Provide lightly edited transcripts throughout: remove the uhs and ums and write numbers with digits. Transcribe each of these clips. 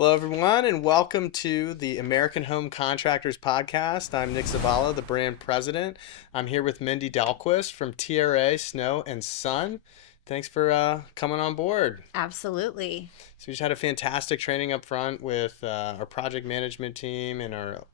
Hello, everyone, and welcome to the American Home Contractors Podcast. I'm Nick Zavala, the brand president. I'm here with Mindy Dahlquist from TRA Snow and Sun. Thanks for coming on board. Absolutely. So we just had a fantastic training up front with our project management team and our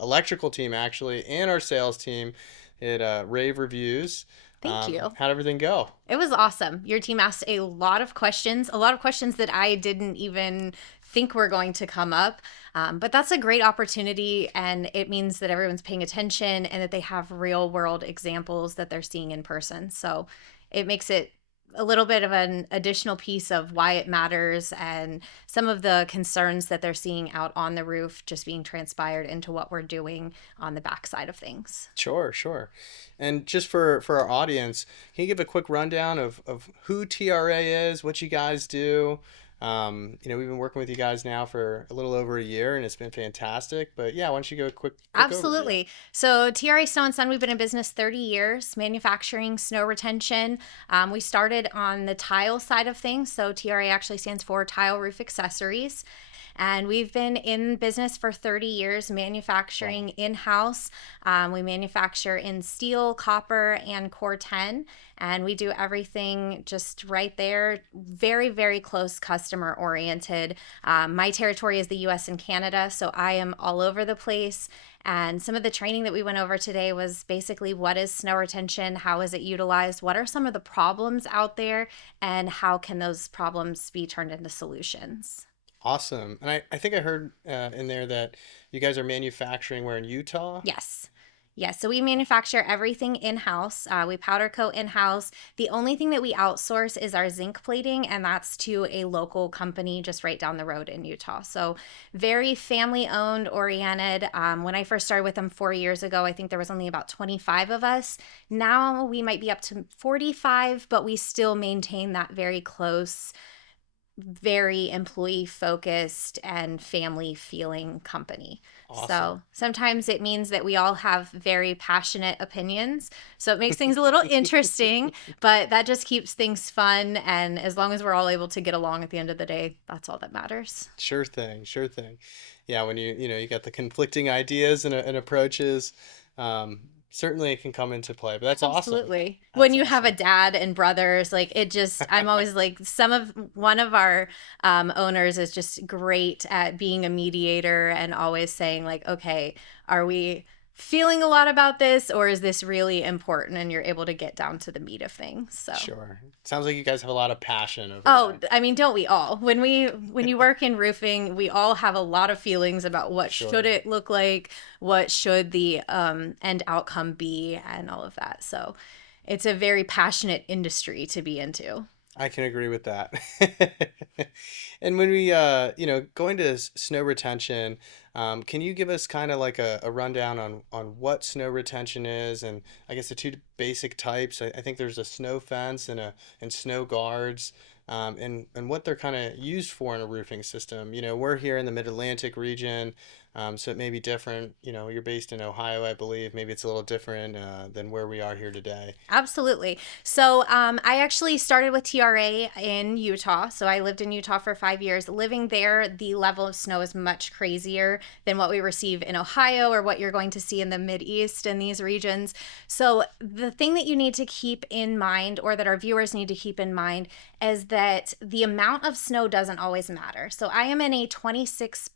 electrical team, actually, and our sales team. It rave reviews. Thank you. How'd everything go? It was awesome. Your team asked a lot of questions that I didn't even think were going to come up. But that's a great opportunity, and it means that everyone's paying attention and that they have real world examples that they're seeing in person. So it makes it a little bit of an additional piece of why it matters and some of the concerns that they're seeing out on the roof just being transpired into what we're doing on the backside of things. Sure. And just for our audience, can you give a quick rundown of who TRA is, what you guys do? We've been working with you guys now for a little over a year, and it's been fantastic. But yeah, why don't you go a quick Absolutely. overview? So TRA Snow and Sun, we've been in business 30 years, manufacturing snow retention. We started on the tile side of things. So TRA actually stands for Tile Roof Accessories. And we've been in business for 30 years, manufacturing in-house. We manufacture in steel, copper, and core 10. And we do everything just right there, very, very close customer oriented. My territory is the US and Canada, so I am all over the place. And some of the training that we went over today was basically what is snow retention, how is it utilized, what are some of the problems out there, and how can those problems be turned into solutions. Awesome. And I think I heard in there that you guys are manufacturing where in Utah? Yes. Yes. So we manufacture everything in-house. We powder coat in-house. The only thing that we outsource is our zinc plating, and that's to a local company just right down the road in Utah. So very family-owned, oriented. When I first started with them 4 years ago, I think there was only about 25 of us. Now we might be up to 45, but we still maintain that very close, very employee focused and family feeling company. Awesome. So sometimes it means that we all have very passionate opinions. So it makes things a little interesting, but that just keeps things fun. And as long as we're all able to get along at the end of the day, that's all that matters. Sure thing. Yeah, when you got the conflicting ideas and approaches, certainly it can come into play. But that's awesome. Absolutely. That's When you have a awesome. dad and brothers, like it just, I'm always like, one of our owners is just great at being a mediator and always saying, like, okay, are we feeling a lot about this, or is this really important? And you're able to get down to the meat of things. So. Sure. Sounds like you guys have a lot of passion over Oh, there. I mean, don't we all? When you work in roofing, we all have a lot of feelings about what Sure. should it look like, what should the end outcome be, and all of that. So it's a very passionate industry to be into. I can agree with that. And when we, going to snow retention, can you give us kind of like a rundown on what snow retention is, and I guess the two basic types? I think there's a snow fence and snow guards, and what they're kind of used for in a roofing system. We're here in the Mid-Atlantic region, so it may be different. You're based in Ohio, I believe. Maybe it's a little different than where we are here today. Absolutely. So I actually started with TRA in Utah. So I lived in Utah for 5 years. Living there, the level of snow is much crazier than what we receive in Ohio or what you're going to see in the Mideast in these regions. So the thing that you need to keep in mind, or that our viewers need to keep in mind, is that the amount of snow doesn't always matter. So I am in a 26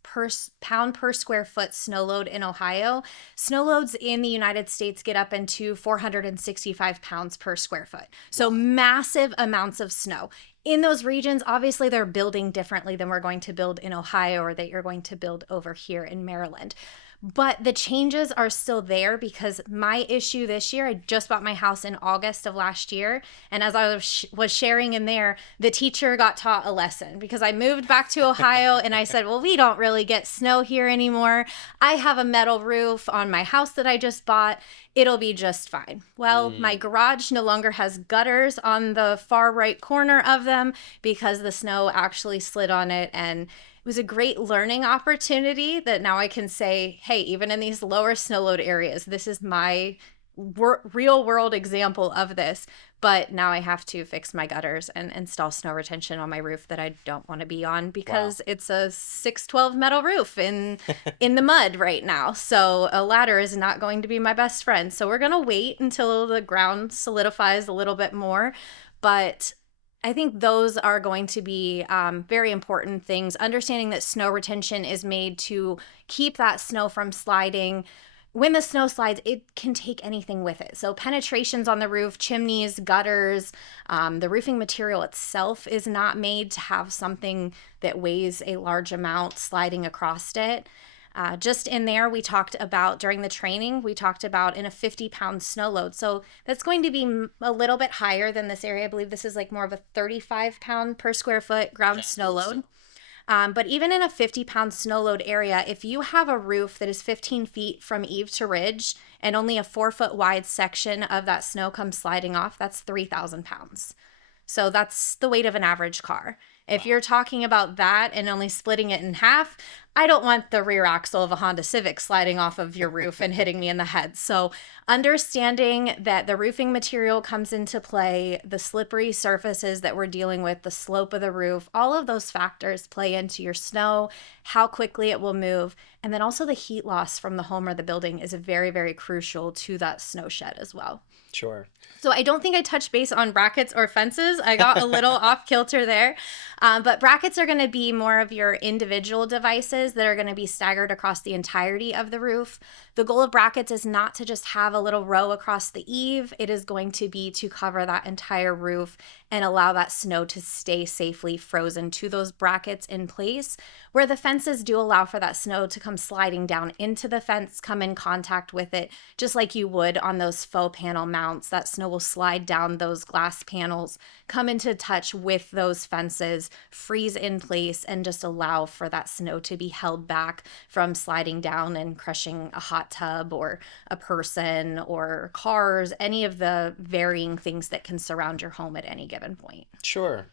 pound per square foot snow load in Ohio. Snow loads in the United States get up into 465 pounds per square foot. So massive amounts of snow. In those regions, obviously they're building differently than we're going to build in Ohio or that you're going to build over here in Maryland. But the changes are still there, because my issue this year, I just bought my house in August of last year. And as I was sharing in there, the teacher got taught a lesson, because I moved back to Ohio and I said, well, we don't really get snow here anymore. I have a metal roof on my house that I just bought. It'll be just fine. Well, my garage no longer has gutters on the far right corner of them because the snow actually slid on it, and it was a great learning opportunity that now I can say, hey, even in these lower snow load areas, this is my real world example of this. But now I have to fix my gutters and install snow retention on my roof that I don't want to be on Wow. because it's a 612 metal roof in the mud right now. So a ladder is not going to be my best friend. So we're going to wait until the ground solidifies a little bit more. But I think those are going to be very important things. Understanding that snow retention is made to keep that snow from sliding. When the snow slides, it can take anything with it. So penetrations on the roof, chimneys, gutters, the roofing material itself is not made to have something that weighs a large amount sliding across it. Just in there, we talked about during the training, we talked about in a 50-pound snow load. So that's going to be a little bit higher than this area. I believe this is like more of a 35-pound per square foot Yeah, ground I snow believe so. load. But even in a 50-pound snow load area, if you have a roof that is 15 feet from eave to ridge and only a 4 foot wide section of that snow comes sliding off, that's 3,000 pounds. So that's the weight of an average car. If Wow. you're talking about that and only splitting it in half, I don't want the rear axle of a Honda Civic sliding off of your roof and hitting me in the head. So, understanding that the roofing material comes into play, the slippery surfaces that we're dealing with, the slope of the roof, all of those factors play into your snow, how quickly it will move, and then also the heat loss from the home or the building is very, very crucial to that snow shed as well. Sure. So I don't think I touched base on brackets or fences. I got a little off kilter there. But brackets are going to be more of your individual devices that are going to be staggered across the entirety of the roof. The goal of brackets is not to just have a little row across the eave. It is going to be to cover that entire roof and allow that snow to stay safely frozen to those brackets in place, where the fences do allow for that snow to come sliding down into the fence, come in contact with it, just like you would on those faux panel mounts. That snow will slide down those glass panels, come into touch with those fences, freeze in place, and just allow for that snow to be held back from sliding down and crushing a hot tub or a person or cars, any of the varying things that can surround your home at any given point. Sure.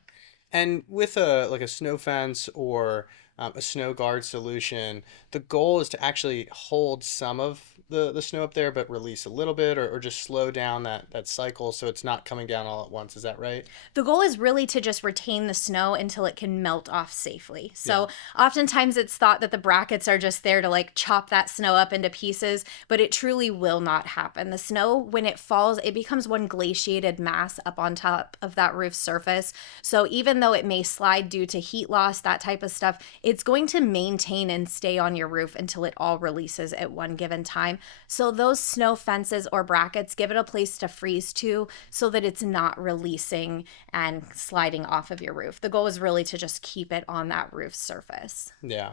And with a like a snow fence or a snow guard solution, the goal is to actually hold some of the snow up there, but release a little bit, or just slow down that cycle so it's not coming down all at once. Is that right? The goal is really to just retain the snow until it can melt off safely. Yeah. So oftentimes it's thought that the brackets are just there to like chop that snow up into pieces, but it truly will not happen. The snow, when it falls, it becomes one glaciated mass up on top of that roof surface. So even though it may slide due to heat loss, that type of stuff, it's going to maintain and stay on your roof until it all releases at one given time. So those snow fences or brackets give it a place to freeze to so that it's not releasing and sliding off of your roof. The goal is really to just keep it on that roof surface. Yeah.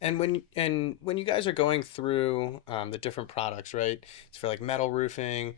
And when you guys are going through the different products, right? It's for like metal roofing.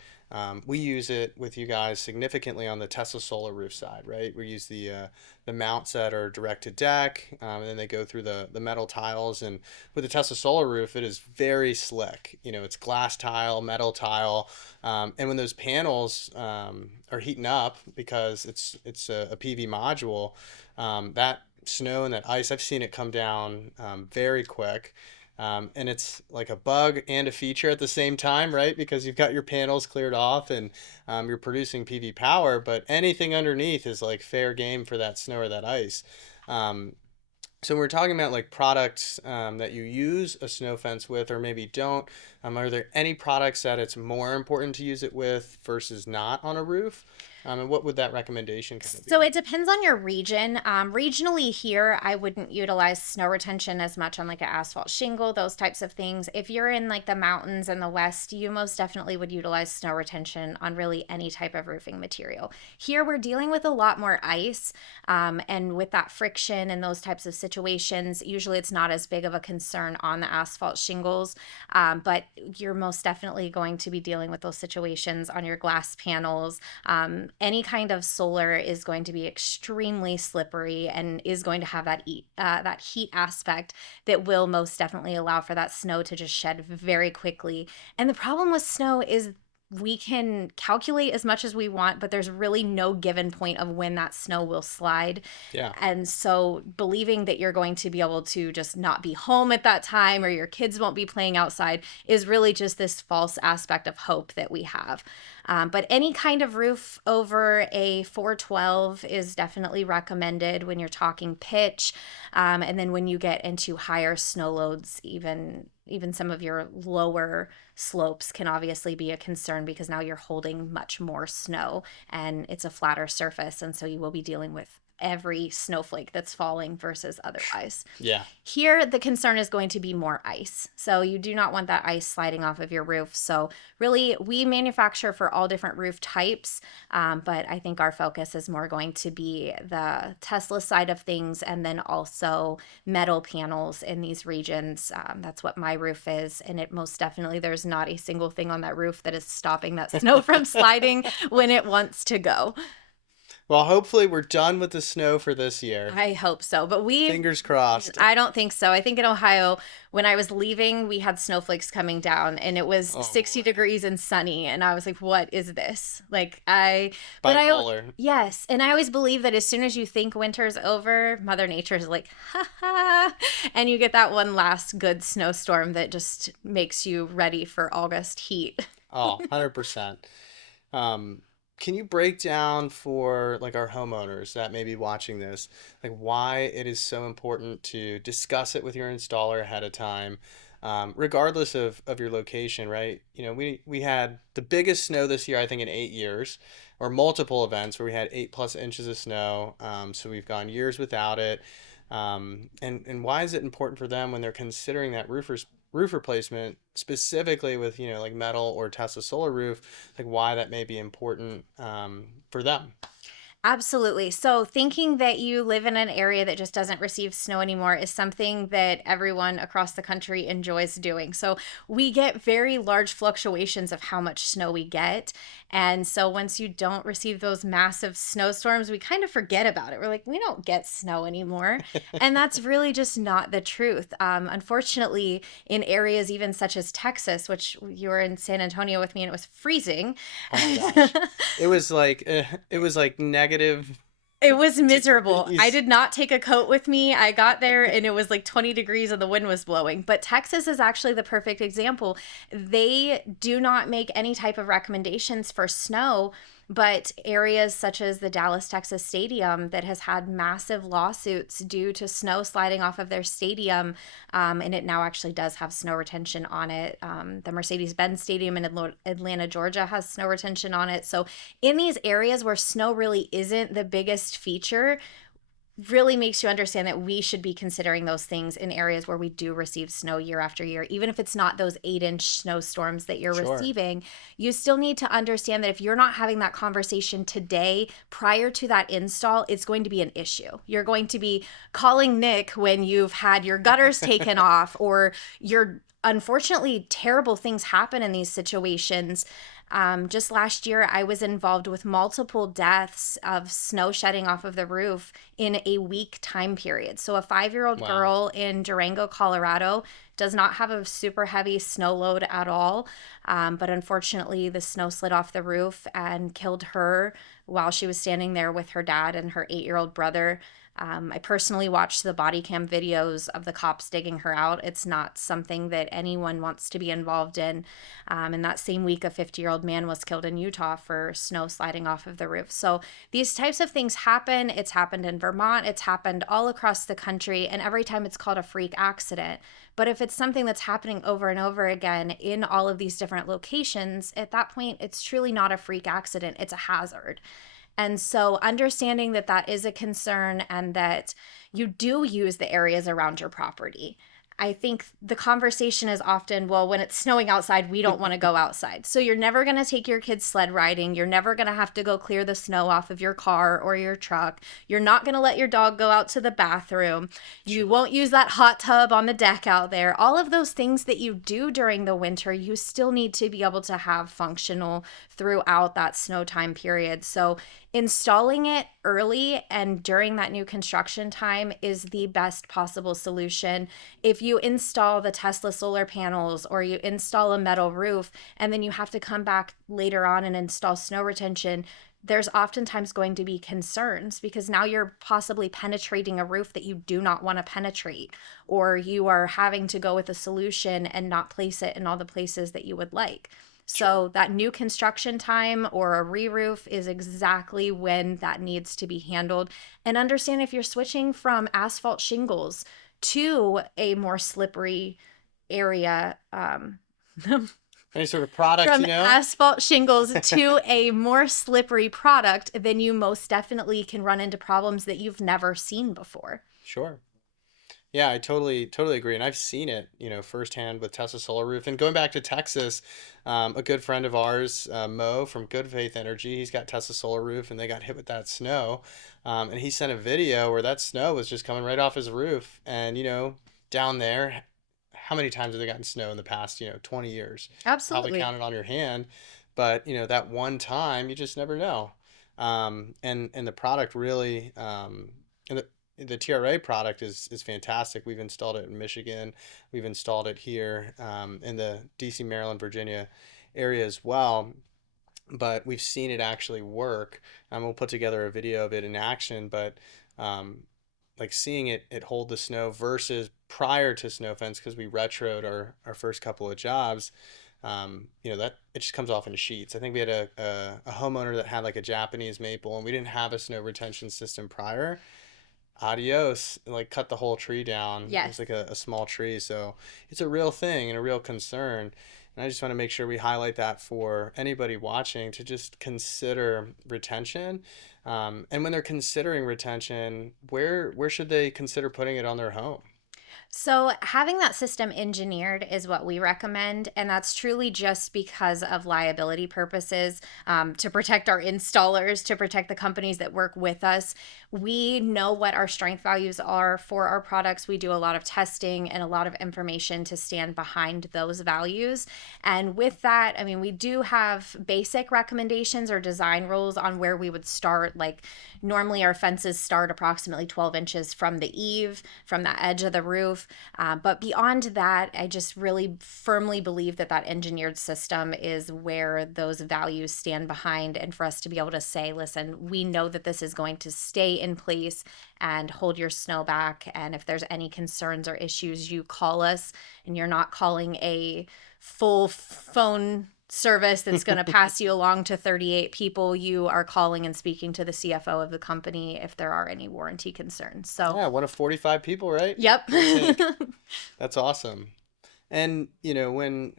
We use it with you guys significantly on the Tesla solar roof side, right? We use the mounts that are direct to deck, and then they go through the metal tiles. And with the Tesla solar roof, it is very slick. You know, it's glass tile, metal tile, and when those panels are heating up because it's a PV module, that snow and that ice, I've seen it come down very quick. And it's like a bug and a feature at the same time, right? Because you've got your panels cleared off and you're producing PV power, but anything underneath is like fair game for that snow or that ice. Um, so we're talking about like products that you use a snow fence with or maybe don't. Are there any products that it's more important to use it with versus not on a roof? And what would that recommendation kind of So be? it depends on your region. Regionally here, I wouldn't utilize snow retention as much on like an asphalt shingle, those types of things. If you're in like the mountains in the west, you most definitely would utilize snow retention on really any type of roofing material. Here we're dealing with a lot more ice, and with that friction and those types of situations, usually it's not as big of a concern on the asphalt shingles, but you're most definitely going to be dealing with those situations on your glass panels. Any kind of solar is going to be extremely slippery and is going to have that heat aspect that will most definitely allow for that snow to just shed very quickly. And the problem with snow is we can calculate as much as we want, but there's really no given point of when that snow will slide. Yeah. And so believing that you're going to be able to just not be home at that time or your kids won't be playing outside is really just this false aspect of hope that we have. But any kind of roof over a 412 is definitely recommended when you're talking pitch. And then when you get into higher snow loads, even some of your lower slopes can obviously be a concern because now you're holding much more snow and it's a flatter surface. And so you will be dealing with every snowflake that's falling versus otherwise. Yeah. Here, the concern is going to be more ice. So you do not want that ice sliding off of your roof. So really, we manufacture for all different roof types, but I think our focus is more going to be the Tesla side of things and then also metal panels in these regions. That's what my roof is. And it most definitely, there's not a single thing on that roof that is stopping that snow from sliding when it wants to go. Well, hopefully we're done with the snow for this year. I hope so. But Fingers crossed. I don't think so. I think in Ohio, when I was leaving, we had snowflakes coming down and it was Oh, 60 degrees and sunny. And I was like, what is this? bipolar. Yes. And I always believe that as soon as you think winter's over, Mother Nature's like, ha ha. And you get that one last good snowstorm that just makes you ready for August heat. Oh, 100%. Can you break down for like our homeowners that may be watching this, like why it is so important to discuss it with your installer ahead of time, regardless of your location, right? You know, we had the biggest snow this year, I think, in 8 years, or multiple events where we had 8+ inches of snow. So we've gone years without it. And why is it important for them when they're considering that roof replacement, specifically with, you know, like metal or Tesla solar roof, like why that may be important for them? Absolutely. So, thinking that you live in an area that just doesn't receive snow anymore is something that everyone across the country enjoys doing. So, we get very large fluctuations of how much snow we get. And so, once you don't receive those massive snowstorms, we kind of forget about it. We're like, we don't get snow anymore. And that's really just not the truth. Unfortunately, in areas even such as Texas, which you were in San Antonio with me and it was freezing. Oh my gosh. It was like negative It was miserable. I degrees. did not take a coat with me. I got there and it was like 20 degrees and the wind was blowing. But Texas is actually the perfect example. They do not make any type of recommendations for snow, but areas such as the Dallas, Texas stadium that has had massive lawsuits due to snow sliding off of their stadium, and it now actually does have snow retention on it. The Mercedes-Benz Stadium in Atlanta, Georgia has snow retention on it. So in these areas where snow really isn't the biggest feature, really makes you understand that we should be considering those things in areas where we do receive snow year after year. Even if it's not those 8-inch snowstorms that you're Sure. receiving, you still need to understand that if you're not having that conversation today prior to that install, it's going to be an issue. You're going to be calling Nick when you've had your gutters taken off or you're unfortunately terrible things happen in these situations. Just last year, I was involved with multiple deaths of snow shedding off of the roof in a week time period. So, a 5-year-old Wow. girl in Durango, Colorado, does not have a super heavy snow load at all. But unfortunately, the snow slid off the roof and killed her while she was standing there with her dad and her 8-year-old brother. I personally watched the body cam videos of the cops digging her out. It's not something that anyone wants to be involved in. And that same week, a 50-year-old man was killed in Utah for snow sliding off of the roof. So these types of things happen. It's happened in Vermont. It's happened all across the country. And every time it's called a freak accident. But if it's something that's happening over and over again in all of these different locations, at that point, it's truly not a freak accident. It's a hazard. And so understanding that that is a concern and that you do use the areas around your property. I think the conversation is often, well, when it's snowing outside, we don't want to go outside. So you're never going to take your kids sled riding. You're never going to have to go clear the snow off of your car or your truck. You're not going to let your dog go out to the bathroom. You won't use that hot tub on the deck out there. All of those things that you do during the winter, you still need to be able to have functional throughout that snow time period. So Installing it early and during that new construction time is the best possible solution. If you install the Tesla solar panels or you install a metal roof and then you have to come back later on and install snow retention, there's oftentimes going to be concerns because now you're possibly penetrating a roof that you do not want to penetrate, or you are having to go with a solution and not place it in all the places that you would like. Sure. So that new construction time or a re-roof is exactly when that needs to be handled. And understand if you're switching from asphalt shingles to a more slippery area, Any sort of product, from you know? asphalt shingles to a more slippery product, then you most definitely can run into problems that you've never seen before. Sure. Yeah, I totally agree, and I've seen it, firsthand with Tesla Solar Roof. And going back to Texas, a good friend of ours, Mo from Good Faith Energy, he's got Tesla Solar Roof, and they got hit with that snow, and he sent a video where that snow was just coming right off his roof, and down there, how many times have they gotten snow in the past, 20 years? Probably Absolutely. count it on your hand, but that one time, you just never know. And the product really, and the TRA product is fantastic. We've installed it in Michigan. We've installed it here in the DC, Maryland, Virginia area as well. But we've seen it actually work. We'll put together a video of it in action. But um, like seeing it hold the snow versus prior to snow fence, because we retroed our first couple of jobs. That it just comes off in sheets. I think we had a homeowner that had like a Japanese maple, and we didn't have a snow retention system prior. Adios, like cut the whole tree down. It was Yes. like a small tree, so it's a real thing and a real concern. And I just want to make sure we highlight that for anybody watching to just consider retention. And when they're considering retention, where should they consider putting it on their home? So, having that system engineered is what we recommend, and that's truly just because of liability purposes, to protect our installers, to protect the companies that work with us. We know what our strength values are for our products. We do a lot of testing and a lot of information to stand behind those values. And with that, I mean, we do have basic recommendations or design rules on where we would start. Like, normally our fences start approximately 12 inches from the eave, from the edge of the roof. But beyond that, I just really firmly believe that that engineered system is where those values stand behind. And for us to be able to say, listen, we know that this is going to stay in place and hold your snow back. And if there's any concerns or issues, you call us, and you're not calling a full phone service that's going to pass you along to 38 people. You are calling and speaking to the CFO of the company if there are any warranty concerns. So, Yeah, one of 45 people, right? yep. Give or take. That's awesome. And when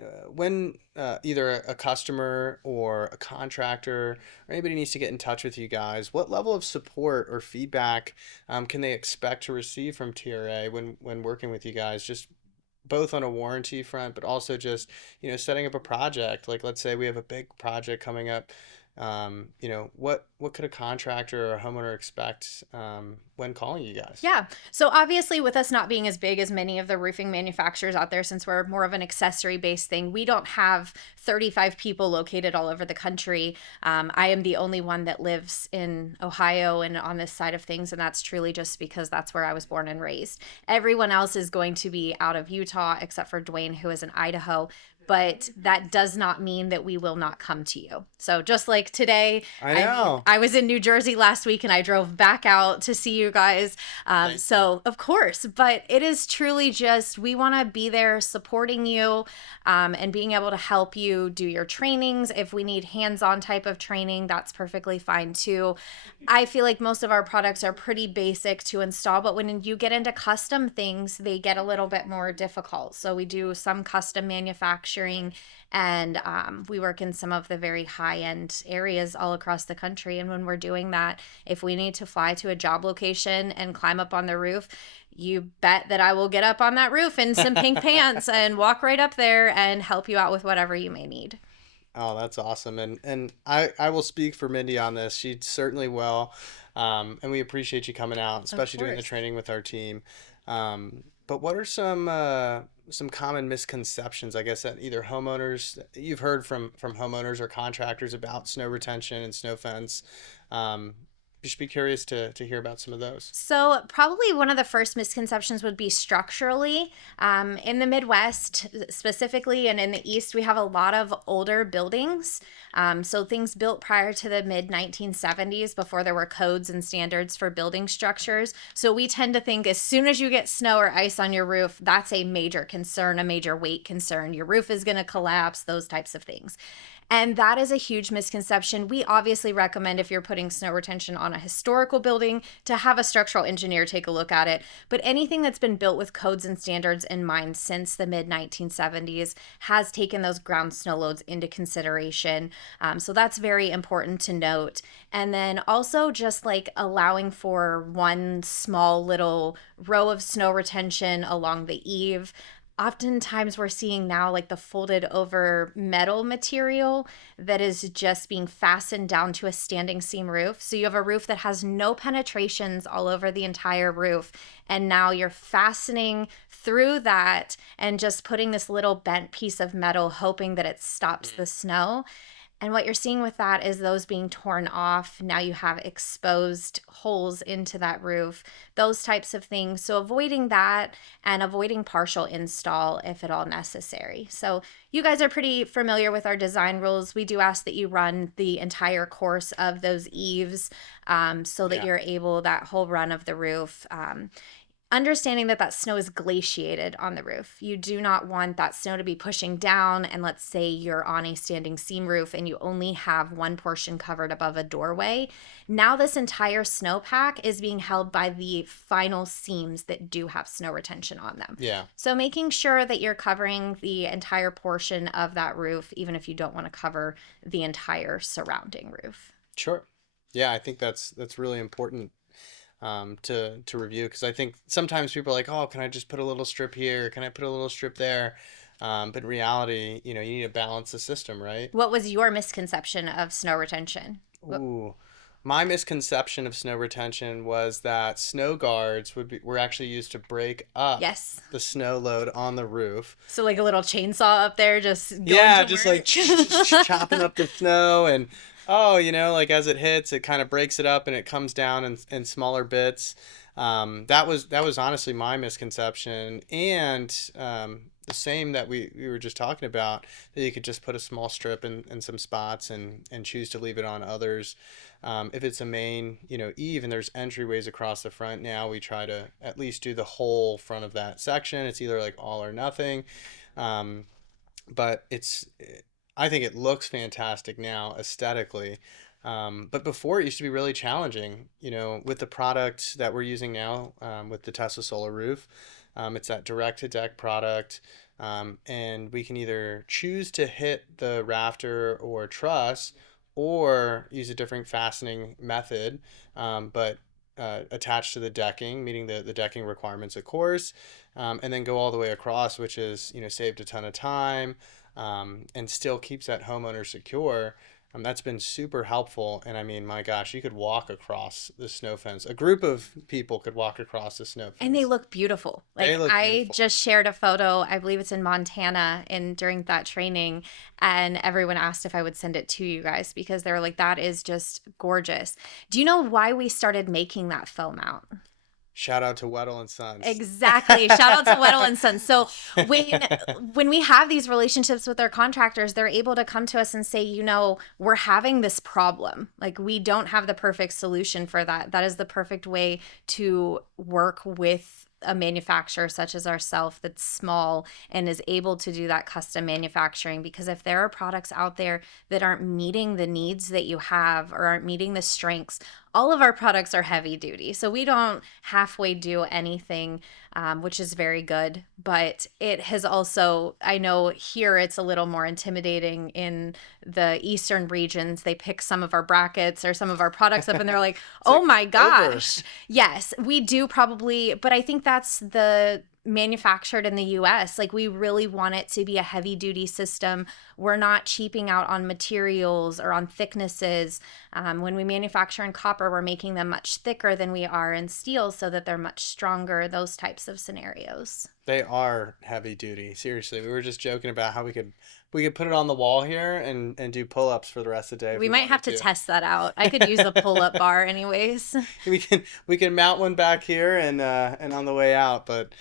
either a customer or a contractor or anybody needs to get in touch with you guys, what level of support or feedback can they expect to receive from TRA when working with you guys? Just both on a warranty front, but also just setting up a project. Like let's say we have a big project coming up. What could a contractor or a homeowner expect when calling you guys? Yeah. So obviously, with us not being as big as many of the roofing manufacturers out there, since we're more of an accessory based thing, we don't have 35 people located all over the country. I am the only one that lives in Ohio and on this side of things, and that's truly just because that's where I was born and raised. Everyone else is going to be out of Utah, except for Dwayne, who is in Idaho. But that does not mean that we will not come to you. So just like today, I I mean, know. I was in New Jersey last week and I drove back out to see you guys. Thank you. So of course, but it is truly just we want to be there supporting you, and being able to help you do your trainings. If we need hands-on type of training, that's perfectly fine too. I feel like most of our products are pretty basic to install, but when you get into custom things, they get a little bit more difficult. So we do some custom manufacturing, and we work in some of the very high-end areas all across the country. And when we're doing that, if we need to fly to a job location and climb up on the roof, you bet that I will get up on that roof in some pink pants and walk right up there and help you out with whatever you may need. Oh, that's awesome. And I will speak for Mindy on this. She certainly will. And we appreciate you coming out, Of especially doing the course. training with our team. But what are some common misconceptions, I guess, that either homeowners you've heard from homeowners or contractors about snow retention and snow fence? Um, just be curious to hear about some of those. So, probably one of the first misconceptions would be structurally. In the Midwest, specifically, and in the East, we have a lot of older buildings. So, things built prior to the mid 1970s before there were codes and standards for building structures. So, we tend to think as soon as you get snow or ice on your roof, that's a major concern, a major weight concern. Your roof is going to collapse, those types of things. And that is a huge misconception. We obviously recommend, if you're putting snow retention on a historical building, to have a structural engineer take a look at it. But anything that's been built with codes and standards in mind since the mid 1970s has taken those ground snow loads into consideration. So that's very important to note. And then also just like allowing for one small little row of snow retention along the eave. Oftentimes we're seeing now like the folded over metal material that is just being fastened down to a standing seam roof. So you have a roof that has no penetrations all over the entire roof. And now you're fastening through that and just putting this little bent piece of metal, hoping that it stops the snow. And what you're seeing with that is those being torn off. Now you have exposed holes into that roof, those types of things. So avoiding that and avoiding partial install if at all necessary. So you guys are pretty familiar with our design rules. We do ask that you run the entire course of those eaves so that Yeah. you're able, that whole run of the roof. Understanding that that snow is glaciated on the roof. You do not want that snow to be pushing down, and let's say you're on a standing seam roof and you only have one portion covered above a doorway. Now this entire snowpack is being held by the final seams that do have snow retention on them. Yeah. So making sure that you're covering the entire portion of that roof, even if you don't want to cover the entire surrounding roof. Sure. Yeah, I think that's really important to review, because I think sometimes people are like, oh, can I just put a little strip here? Can I put a little strip there? But in reality, you need to balance the system, right? What was your misconception of snow retention? Ooh, my misconception of snow retention was that snow guards were actually used to break up Yes. the snow load on the roof. So like a little chainsaw up there just going Yeah, to just work. like chopping up the snow, and oh, like as it hits, it kind of breaks it up and it comes down in smaller bits. That was honestly my misconception, and the same that we were just talking about, that you could just put a small strip in some spots and choose to leave it on others. If it's a main, eave and there's entryways across the front, now we try to at least do the whole front of that section. It's either like all or nothing. But I think it looks fantastic now aesthetically. But before, it used to be really challenging, with the product that we're using now, with the Tesla Solar Roof. It's that direct to deck product. And we can either choose to hit the rafter or truss, or use a different fastening method, but attached to the decking, meeting the decking requirements, of course, and then go all the way across, which is, saved a ton of time, and still keeps that homeowner secure. That's been super helpful. And I mean, my gosh, you could walk across the snow fence. A group of people could walk across the snow fence. And they look beautiful. Like They look I beautiful. just shared a photo, I believe it's in Montana, and during that training, and everyone asked if I would send it to you guys because they were like, that is just gorgeous. Do you know why we started making that foam out? Shout out to Weddle and Sons. Exactly. Shout out to Weddle and Sons. So when we have these relationships with our contractors, they're able to come to us and say, we're having this problem. Like, we don't have the perfect solution for that. That is the perfect way to work with a manufacturer such as ourselves that's small and is able to do that custom manufacturing. Because if there are products out there that aren't meeting the needs that you have or aren't meeting the strengths, all of our products are heavy duty. So we don't halfway do anything, which is very good. But it has also, I know here it's a little more intimidating in the eastern regions. They pick some of our brackets or some of our products up and they're like, oh like, my over. gosh. Yes, we do probably, but I think that's the manufactured in the US. Like, we really want it to be a heavy duty system. We're not cheaping out on materials or on thicknesses. When we manufacture in copper, we're making them much thicker than we are in steel so that they're much stronger, those types of scenarios. They are heavy duty. Seriously, we were just joking about how we could put it on the wall here and do pull-ups for the rest of the day if We we might have wanted to to. test that out. I could use a pull-up bar anyways. We can mount one back here and on the way out, but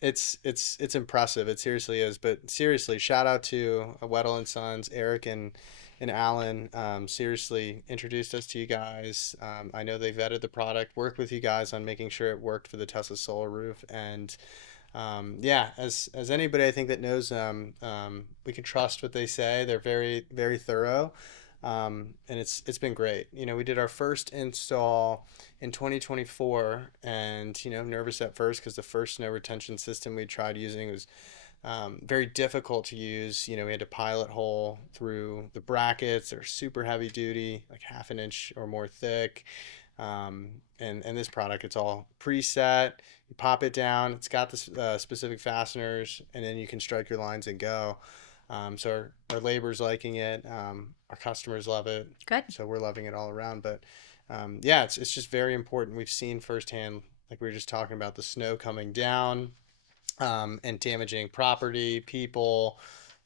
it's impressive. It seriously is. But seriously, shout out to Weddle and Sons, Eric and Alan. Seriously introduced us to you guys. I know they vetted the product, worked with you guys on making sure it worked for the Tesla solar roof, and yeah, as anybody I think that knows them, we can trust what they say. They're very thorough, and it's been great. You know, we did our first install in 2024, and you know, nervous at first because the first snow retention system we tried using was very difficult to use. You know, we had to pilot hole through the brackets. They're super heavy duty, like half an inch or more thick. And this product, it's all preset. You pop it down. It's got the specific fasteners, and then you can strike your lines and go. So our labor's liking it. Our customers love it. Good. So we're loving it all around. But yeah, it's just very important. We've seen firsthand, like we were just talking about, the snow coming down and damaging property, people.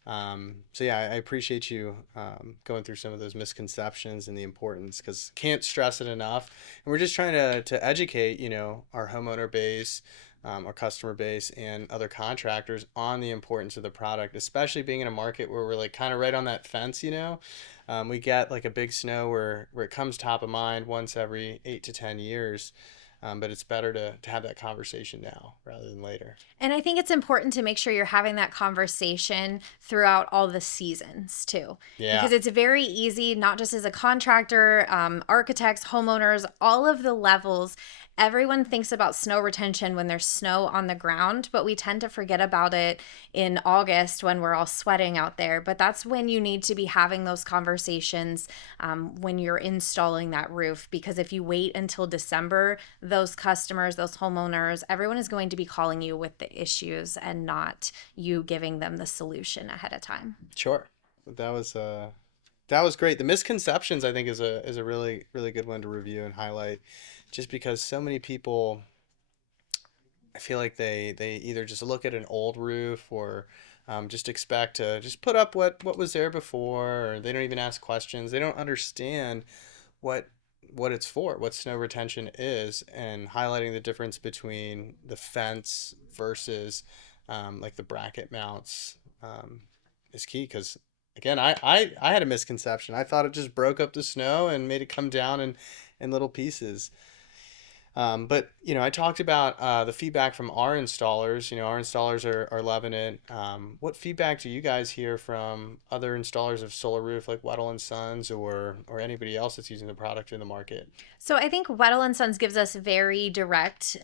So yeah, I appreciate you going through some of those misconceptions and the importance, because can't stress it enough. And we're just trying to educate, you know, our homeowner base, our customer base, and other contractors on the importance of the product, especially being in a market where we're like kind of right on that fence, you know. We get like a big snow where it comes top of mind once every 8 to 10 years. But it's better to have that conversation now rather than later. And I think it's important to make sure you're having that conversation throughout all the seasons too. Yeah. Because it's very easy, not just as a contractor, architects, homeowners, all of the levels. Everyone thinks about snow retention when there's snow on the ground, but we tend to forget about it in August when we're all sweating out there. But that's when you need to be having those conversations when you're installing that roof. Because if you wait until December, those customers, those homeowners, everyone is going to be calling you with the issues and not you giving them the solution ahead of time. Sure. That was great. The misconceptions, I think, is a really good one to review and highlight, just because so many people, I feel like they either just look at an old roof or just expect to just put up what was there before, or they don't even ask questions. They don't understand what it's for, what snow retention is, and highlighting the difference between the fence versus like the bracket mounts is key. Because again, I had a misconception. I thought it just broke up the snow and made it come down in little pieces. But you know, I talked about the feedback from our installers. You know, our installers are loving it. What feedback do you guys hear from other installers of solar roof, like Weddle and Sons, or anybody else that's using the product in the market? So I think Weddle and Sons gives us very direct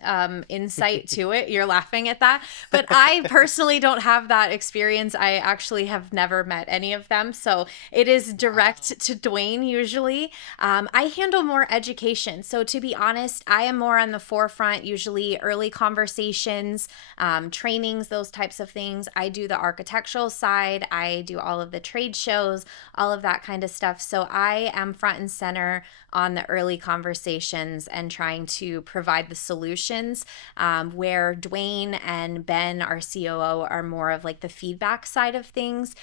insight to it. You're laughing at that, but I personally don't have that experience. I actually have never met any of them, so it is direct to Dwayne usually. I handle more education. So to be honest, I am more on the forefront, usually early conversations, trainings, those types of things. I do the architectural side. I do all of the trade shows, all of that kind of stuff. So I am front and center on the early conversations and trying to provide the solutions, where Dwayne and Ben, our COO, are more of like the feedback side of things.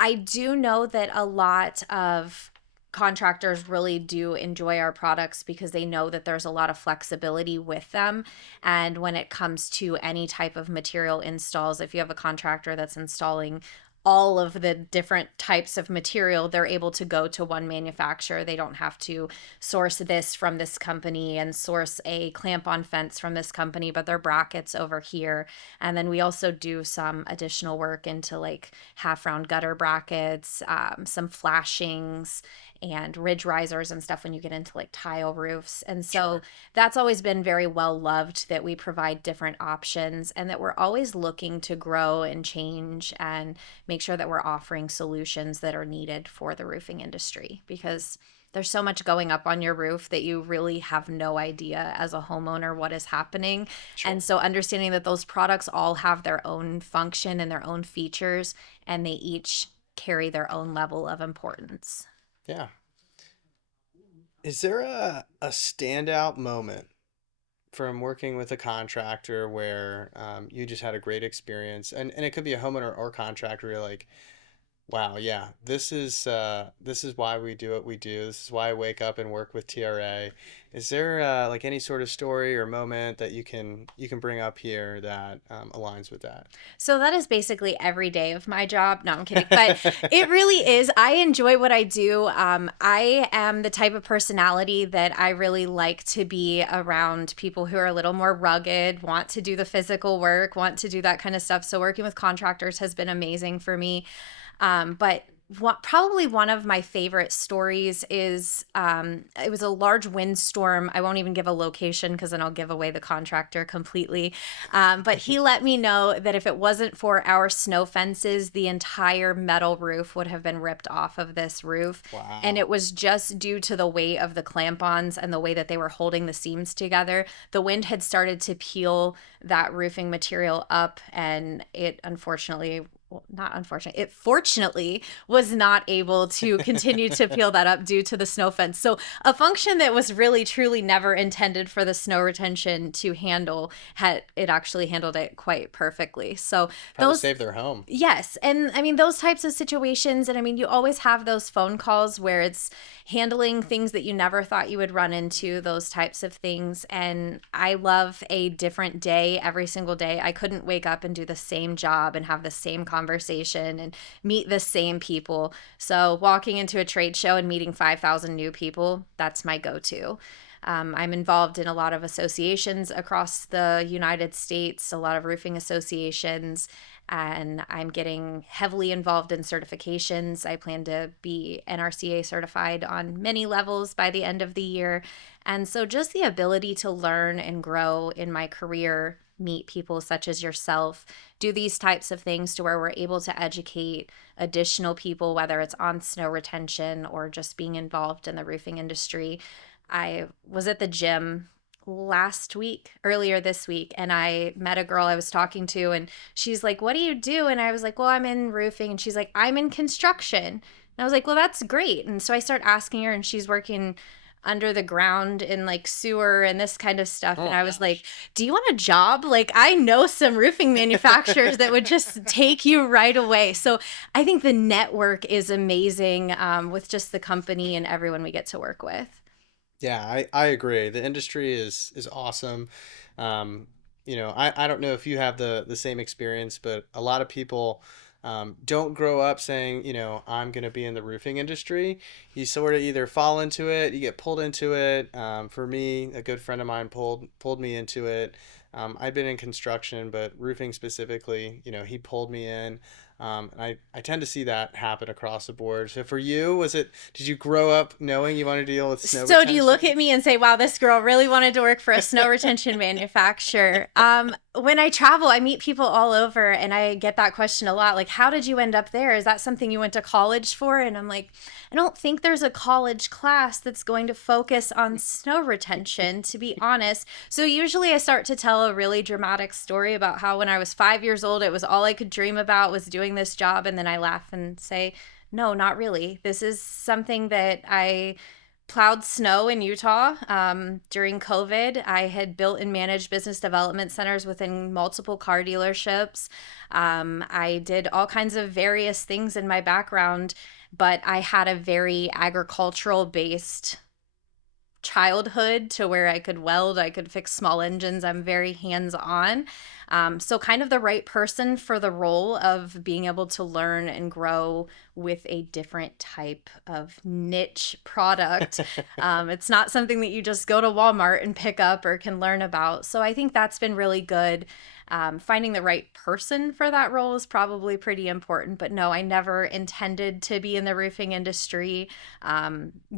I do know that a lot of contractors really do enjoy our products because they know that there's a lot of flexibility with them. And when it comes to any type of material installs, if you have a contractor that's installing all of the different types of material, they're able to go to one manufacturer. They don't have to source this from this company and source a clamp on fence from this company, but their brackets over here. And then we also do some additional work into like half round gutter brackets, some flashings and ridge risers and stuff when you get into like tile roofs. And so Sure. that's always been very well loved, that we provide different options and that we're always looking to grow and change and make sure that we're offering solutions that are needed for the roofing industry. Because there's so much going up on your roof that you really have no idea as a homeowner what is happening. Sure. And so understanding that those products all have their own function and their own features, and they each carry their own level of importance. Yeah. Is there a standout moment from working with a contractor where you just had a great experience? And it could be a homeowner or contractor. You're like, wow, yeah, this is why we do what we do. This is why I wake up and work with TRA. Is there like any sort of story or moment that you can bring up here that aligns with that? So that is basically every day of my job. No, I'm kidding. But it really is. I enjoy what I do. I am the type of personality that I really like to be around people who are a little more rugged, want to do the physical work, want to do that kind of stuff. So working with contractors has been amazing for me. But probably one of my favorite stories is it was a large windstorm. I won't even give a location because then I'll give away the contractor completely. But he let me know that if it wasn't for our snow fences, the entire metal roof would have been ripped off of this roof. And Wow. it was just due to the weight of the clamp-ons and the way that they were holding the seams together. The wind had started to peel that roofing material up, and it unfortunately, well, not unfortunately, it fortunately was not able to continue to peel that up due to the snow fence. So a function that was really truly never intended for the snow retention to handle, had it actually handled it quite perfectly. So Probably those, save their home. yes. And I mean, those types of situations, and I mean, you always have those phone calls where it's handling things that you never thought you would run into, those types of things. And I love a different day every single day. I couldn't wake up and do the same job and have the same conversation and meet the same people. So walking into a trade show and meeting 5,000 new people, that's my go-to. I'm involved in a lot of associations across the United States, a lot of roofing associations, and I'm getting heavily involved in certifications. I plan to be NRCA certified on many levels by the end of the year. And so just the ability to learn and grow in my career, meet people such as yourself, do these types of things to where we're able to educate additional people, whether it's on snow retention or just being involved in the roofing industry. I was at the gym earlier this week, and I met a girl I was talking to, and she's like, "What do you do?" And I was like, "Well, I'm in roofing." And she's like, "I'm in construction." And I was like, "Well, that's great." And so I start asking her, and she's working under the ground in like sewer and this kind of stuff. And Oh I was like, gosh. "Do you want a job? Like, I know some roofing manufacturers that would just take you right away." So I think the network is amazing, with just the company and everyone we get to work with. Yeah, I agree. The industry is awesome. I don't know if you have the same experience, but a lot of people don't grow up saying, I'm going to be in the roofing industry. You sort of either fall into it, you get pulled into it. For me, a good friend of mine pulled me into it. I've been in construction, but roofing specifically, he pulled me in. And I tend to see that happen across the board. So for you, did you grow up knowing you wanted to deal with snow So do you look retention? at me and say, "Wow, this girl really wanted to work for a snow retention manufacturer"? When I travel, I meet people all over, and I get that question a lot. Like, "How did you end up there? Is that something you went to college for?" And I'm like, "I don't think there's a college class that's going to focus on snow retention, to be honest." So usually I start to tell a really dramatic story about how when I was 5 years old, it was all I could dream about was doing this job. And then I laugh and say, "No, not really. This is something that I plowed snow in Utah during COVID. I had built and managed business development centers within multiple car dealerships. I did all kinds of various things in my background, but I had a very agricultural based childhood to where I could weld, I could fix small engines. I'm very hands on. So, kind of the right person for the role of being able to learn and grow with a different type of niche product. It's not something that you just go to Walmart and pick up or can learn about. So, I think that's been really good. Finding the right person for that role is probably pretty important. But no, I never intended to be in the roofing industry.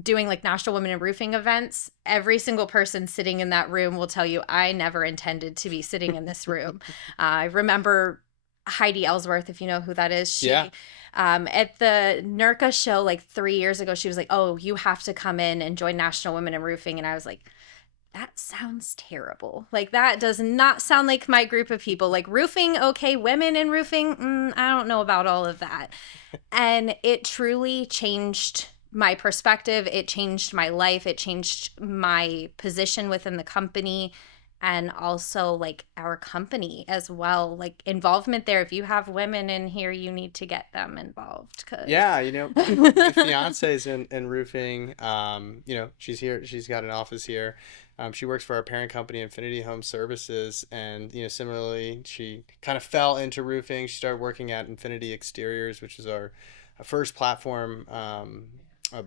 Doing like National Women in Roofing events, every single person sitting in that room will tell you, "I never intended to be sitting in this room." I remember Heidi Ellsworth, if you know who that is. Yeah. At the NERCA show like 3 years ago, she was like, "Oh, you have to come in and join National Women in Roofing," and I was like, that sounds terrible. Like, that does not sound like my group of people. Like, roofing, okay, women in roofing, I don't know about all of that. And it truly changed my perspective. It changed my life. It changed my position within the company, and also like our company as well. Like, involvement there. If you have women in here, you need to get them involved, because Yeah, my fiance is in roofing. She's here. She's got an office here. She works for our parent company, Infinity Home Services, and similarly, she kind of fell into roofing. She started working at Infinity Exteriors, which is our first platform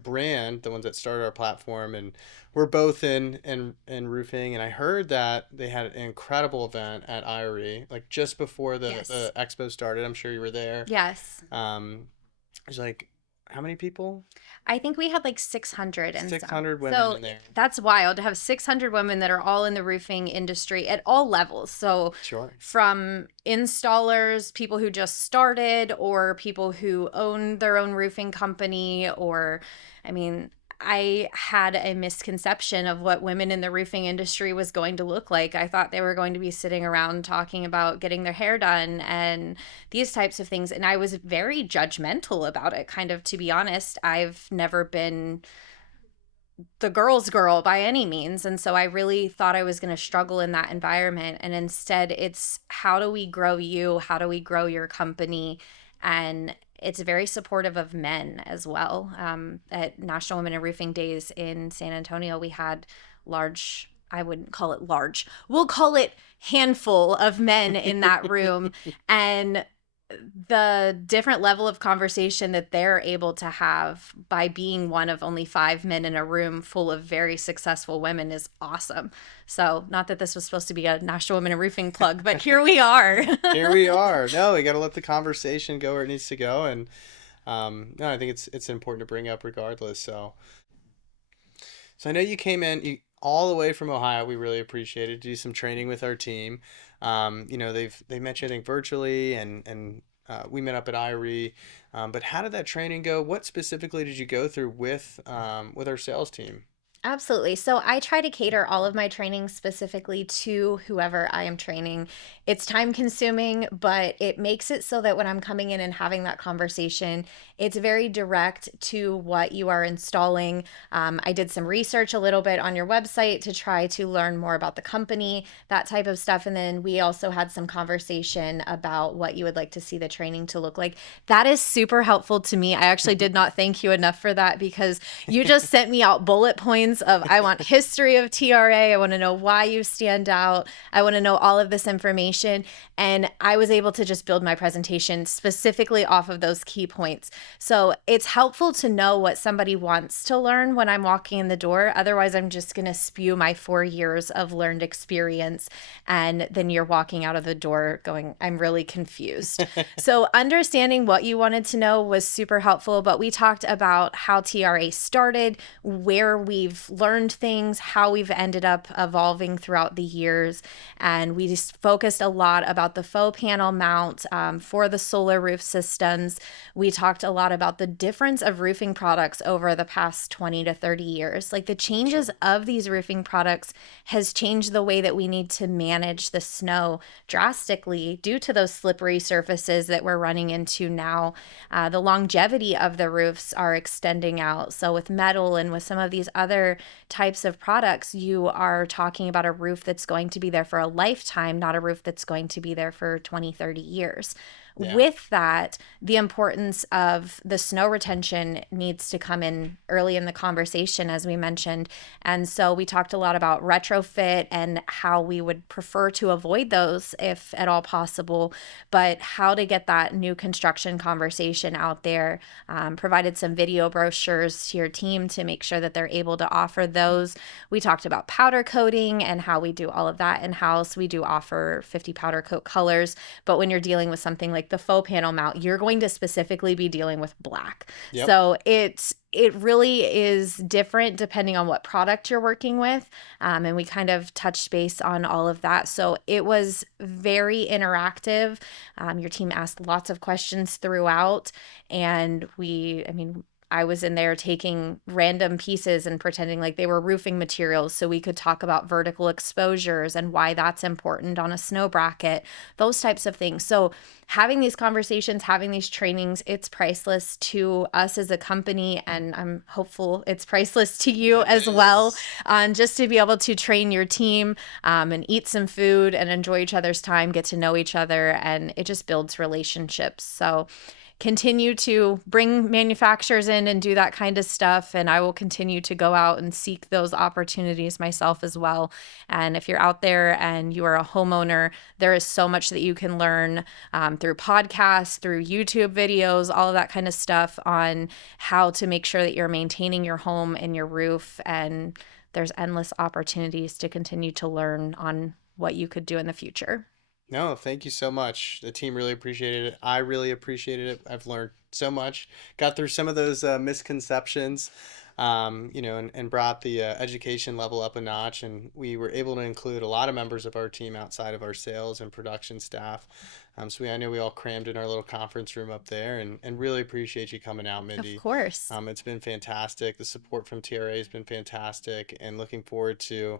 brand, the ones that started our platform, and we're both in roofing. And I heard that they had an incredible event at IRE, like just before yes. the expo started. I'm sure you were there. Yes. There's like how many people? I think we had like 600 and some. 600 women So in there. that's wild to have 600 women that are all in the roofing industry at all levels. So Sure. from installers, people who just started, or people who own their own roofing company, or, I mean, I had a misconception of what women in the roofing industry was going to look like. I thought they were going to be sitting around talking about getting their hair done and these types of things. And I was very judgmental about it, kind of, to be honest. I've never been the girl's girl by any means. And so I really thought I was going to struggle in that environment. And instead, it's how do we grow you? How do we grow your company? And it's very supportive of men as well. At National Women in Roofing Days in San Antonio, we had large, I wouldn't call it large, we'll call it handful of men in that room. And the different level of conversation that they're able to have by being one of only 5 men in a room full of very successful women is awesome. So, not that this was supposed to be a National Women in Roofing plug, but here we are. Here we are. No, we got to let the conversation go where it needs to go, and no, I think it's important to bring up regardless. So I know you came in all the way from Ohio. We really appreciate it. To do some training with our team. They met you, I think, virtually, and we met up at IRE. But how did that training go? What specifically did you go through with our sales team? Absolutely. So I try to cater all of my training specifically to whoever I am training. It's time consuming, but it makes it so that when I'm coming in and having that conversation, it's very direct to what you are installing. I did some research a little bit on your website to try to learn more about the company, that type of stuff. And then we also had some conversation about what you would like to see the training to look like. That is super helpful to me. I actually did not thank you enough for that, because you just sent me out bullet points of, I want history of TRA. I want to know why you stand out. I want to know all of this information. And I was able to just build my presentation specifically off of those key points. So it's helpful to know what somebody wants to learn when I'm walking in the door. Otherwise, I'm just going to spew my 4 years of learned experience. And then you're walking out of the door going, I'm really confused. So understanding what you wanted to know was super helpful. But we talked about how TRA started, where we've learned things, how we've ended up evolving throughout the years. And we just focused a lot about the faux panel mount for the solar roof systems. We talked a lot about the difference of roofing products over the past 20 to 30 years. Like, the changes of these roofing products has changed the way that we need to manage the snow drastically due to those slippery surfaces that we're running into now. The longevity of the roofs are extending out. So with metal and with some of these other types of products, you are talking about a roof that's going to be there for a lifetime, not a roof that's going to be there for 20, 30 years. Yeah. With that, the importance of the snow retention needs to come in early in the conversation, as we mentioned. And so we talked a lot about retrofit and how we would prefer to avoid those if at all possible, but how to get that new construction conversation out there. Provided some video brochures to your team to make sure that they're able to offer those. We talked about powder coating and how we do all of that in house. We do offer 50 powder coat colors, but when you're dealing with something like the faux panel mount, you're going to specifically be dealing with black. Yep. So it really is different depending on what product you're working with. And we kind of touched base on all of that. So it was very interactive. Your team asked lots of questions throughout. And I was in there taking random pieces and pretending like they were roofing materials so we could talk about vertical exposures and why that's important on a snow bracket, those types of things. So having these conversations, having these trainings, it's priceless to us as a company, and I'm hopeful it's priceless to you It as well. is. Just to be able to train your team and eat some food and enjoy each other's time, get to know each other, and it just builds relationships. So continue to bring manufacturers in and do that kind of stuff. And I will continue to go out and seek those opportunities myself as well. And if you're out there and you are a homeowner, there is so much that you can learn through podcasts, through YouTube videos, all of that kind of stuff on how to make sure that you're maintaining your home and your roof. And there's endless opportunities to continue to learn on what you could do in the future. No, thank you so much. The team really appreciated it. I really appreciated it. I've learned so much. Got through some of those misconceptions, and brought the education level up a notch. And we were able to include a lot of members of our team outside of our sales and production staff. I know we all crammed in our little conference room up there, and really appreciate you coming out, Of Mindy. course. It's been fantastic. The support from TRA has been fantastic, and looking forward to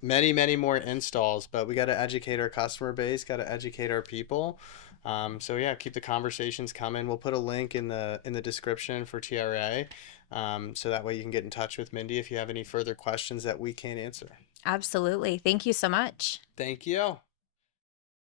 many, many more installs. But we got to educate our customer base, got to educate our people. So yeah, keep the conversations coming. We'll put a link in the description for TRA, so that way you can get in touch with Mindy if you have any further questions that we can't answer. Absolutely. Thank you so much. Thank you.